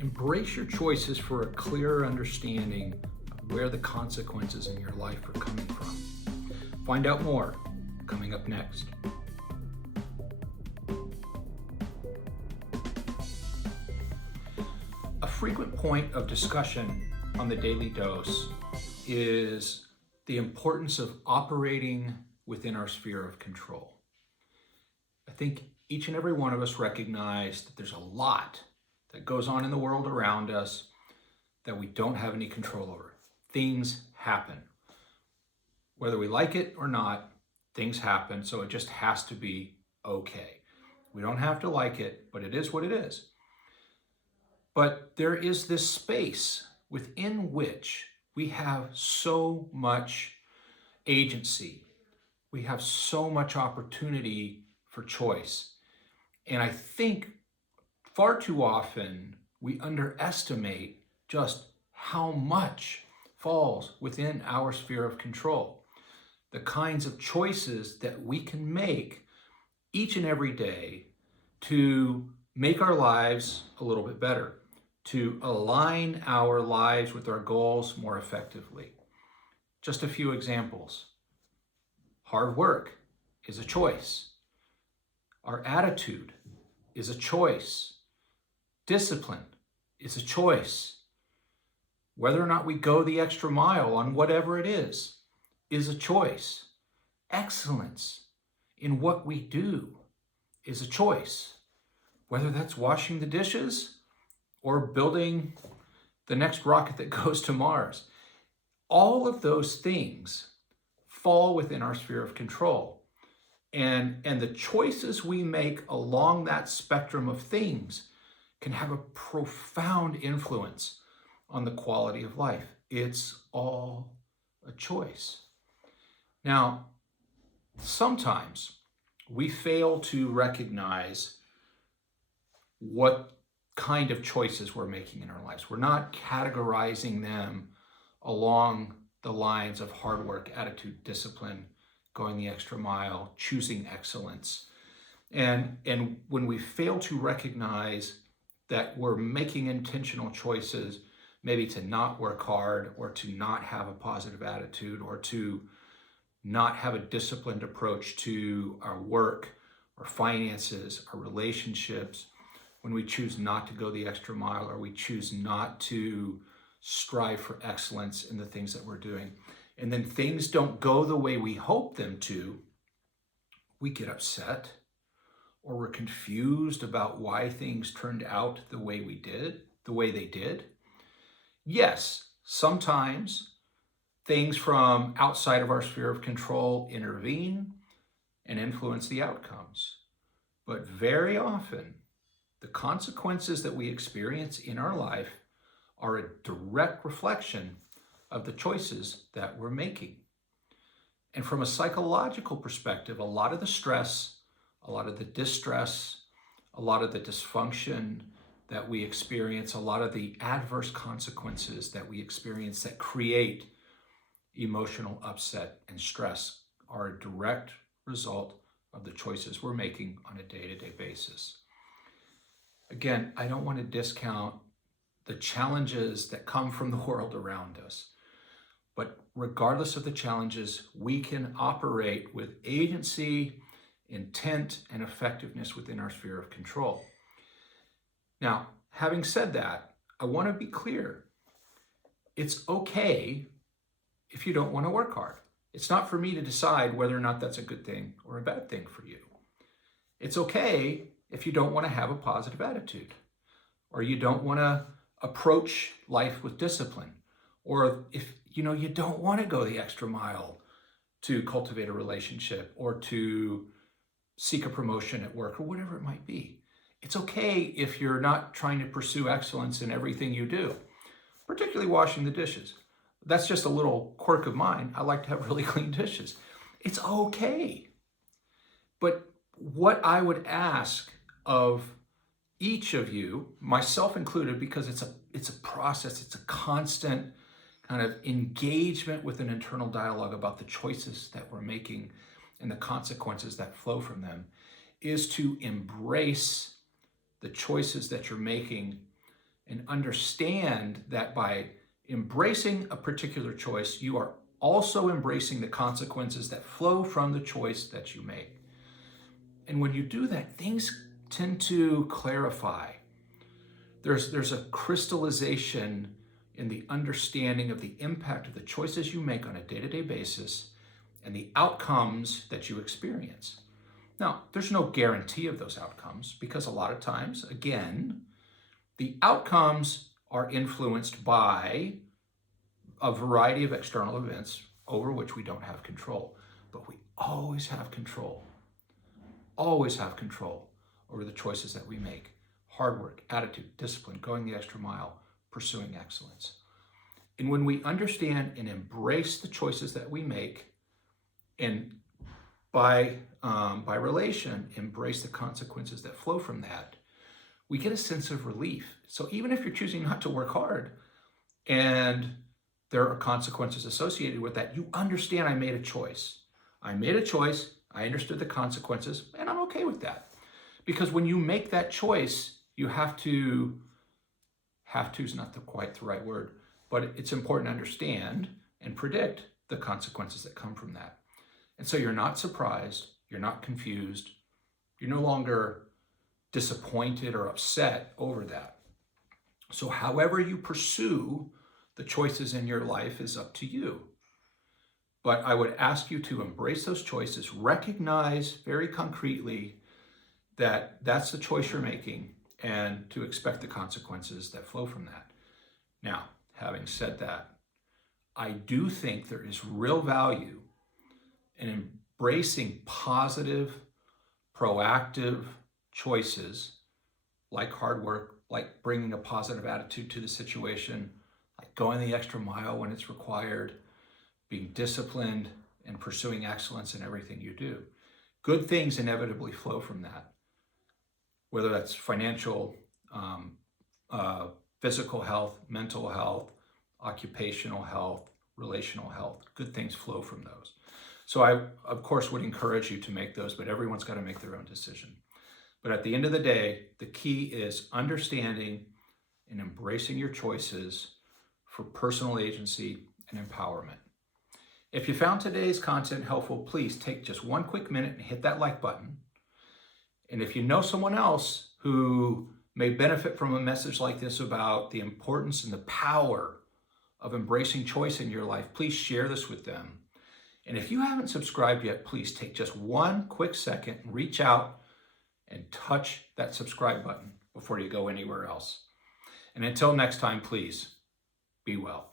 Embrace your choices for a clearer understanding of where the consequences in your life are coming from. Find out more coming up next. A frequent point of discussion on the Daily Dose is the importance of operating within our sphere of control. I think each and every one of us recognize that there's a lot that goes on in the world around us that we don't have any control over. Things happen. Whether we like it or not, things happen, so it just has to be okay. We don't have to like it, but it is what it is. But there is this space within which we have so much agency. We have so much opportunity for choice. And I think far too often we underestimate just how much falls within our sphere of control. The kinds of choices that we can make each and every day to make our lives a little bit better, to align our lives with our goals more effectively. Just a few examples. Hard work is a choice. Our attitude is a choice. Discipline is a choice. Whether or not we go the extra mile on whatever it is a choice. Excellence in what we do is a choice. Whether that's washing the dishes or building the next rocket that goes to Mars. All of those things fall within our sphere of control. And the choices we make along that spectrum of things can have a profound influence on the quality of life. It's all a choice. Now, sometimes we fail to recognize what kind of choices we're making in our lives. We're not categorizing them along the lines of hard work, attitude, discipline, going the extra mile, choosing excellence. And when we fail to recognize that we're making intentional choices, maybe to not work hard or to not have a positive attitude or to not have a disciplined approach to our work, our finances, our relationships, when we choose not to go the extra mile or we choose not to strive for excellence in the things that we're doing, and then things don't go the way we hope them to, we get upset or we're confused about why things turned out the way they did. Yes, sometimes things from outside of our sphere of control intervene and influence the outcomes. But very often, the consequences that we experience in our life are a direct reflection of the choices that we're making. And from a psychological perspective, a lot of the stress, a lot of the distress, a lot of the dysfunction that we experience, a lot of the adverse consequences that we experience that create emotional upset and stress are a direct result of the choices we're making on a day-to-day basis. Again, I don't want to discount the challenges that come from the world around us, but regardless of the challenges, we can operate with agency, intent, and effectiveness within our sphere of control. Now, having said that, I want to be clear. It's okay if you don't want to work hard. It's not for me to decide whether or not that's a good thing or a bad thing for you. It's okay if you don't want to have a positive attitude, or you don't want to approach life with discipline, or if you don't want to go the extra mile to cultivate a relationship or to seek a promotion at work or whatever it might be. It's okay if you're not trying to pursue excellence in everything you do, particularly washing the dishes. That's just a little quirk of mine. I like to have really clean dishes. It's okay. But what I would ask of each of you, myself included, because it's a process, it's a constant kind of engagement with an internal dialogue about the choices that we're making and the consequences that flow from them, is to embrace the choices that you're making and understand that by embracing a particular choice, you are also embracing the consequences that flow from the choice that you make. And when you do that, things tend to clarify. There's a crystallization in the understanding of the impact of the choices you make on a day-to-day basis and the outcomes that you experience. Now, there's no guarantee of those outcomes because a lot of times, again, the outcomes are influenced by a variety of external events over which we don't have control. But we always have control over the choices that we make. Hard work, attitude, discipline, going the extra mile, pursuing excellence. And when we understand and embrace the choices that we make, and by relation, embrace the consequences that flow from that, we get a sense of relief. So even if you're choosing not to work hard and there are consequences associated with that, you understand I made a choice. I made a choice, I understood the consequences, and I'm okay with that. Because when you make that choice, you have to is not quite the right word, but it's important to understand and predict the consequences that come from that. And so you're not surprised, you're not confused, you're no longer disappointed or upset over that. So however you pursue the choices in your life is up to you. But I would ask you to embrace those choices, recognize very concretely that that's the choice you're making, and to expect the consequences that flow from that. Now, having said that, I do think there is real value in embracing positive, proactive choices like hard work, like bringing a positive attitude to the situation, like going the extra mile when it's required, being disciplined, and pursuing excellence in everything you do. Good things inevitably flow from that, whether that's financial, physical health, mental health, occupational health, relational health. Good things flow from those. So I, of course, would encourage you to make those, but everyone's got to make their own decision. But at the end of the day, the key is understanding and embracing your choices for personal agency and empowerment. If you found today's content helpful, please take just one quick minute and hit that like button. And if you know someone else who may benefit from a message like this about the importance and the power of embracing choice in your life, please share this with them. And if you haven't subscribed yet, please take just one quick second and reach out and touch that subscribe button before you go anywhere else. And until next time, please be well.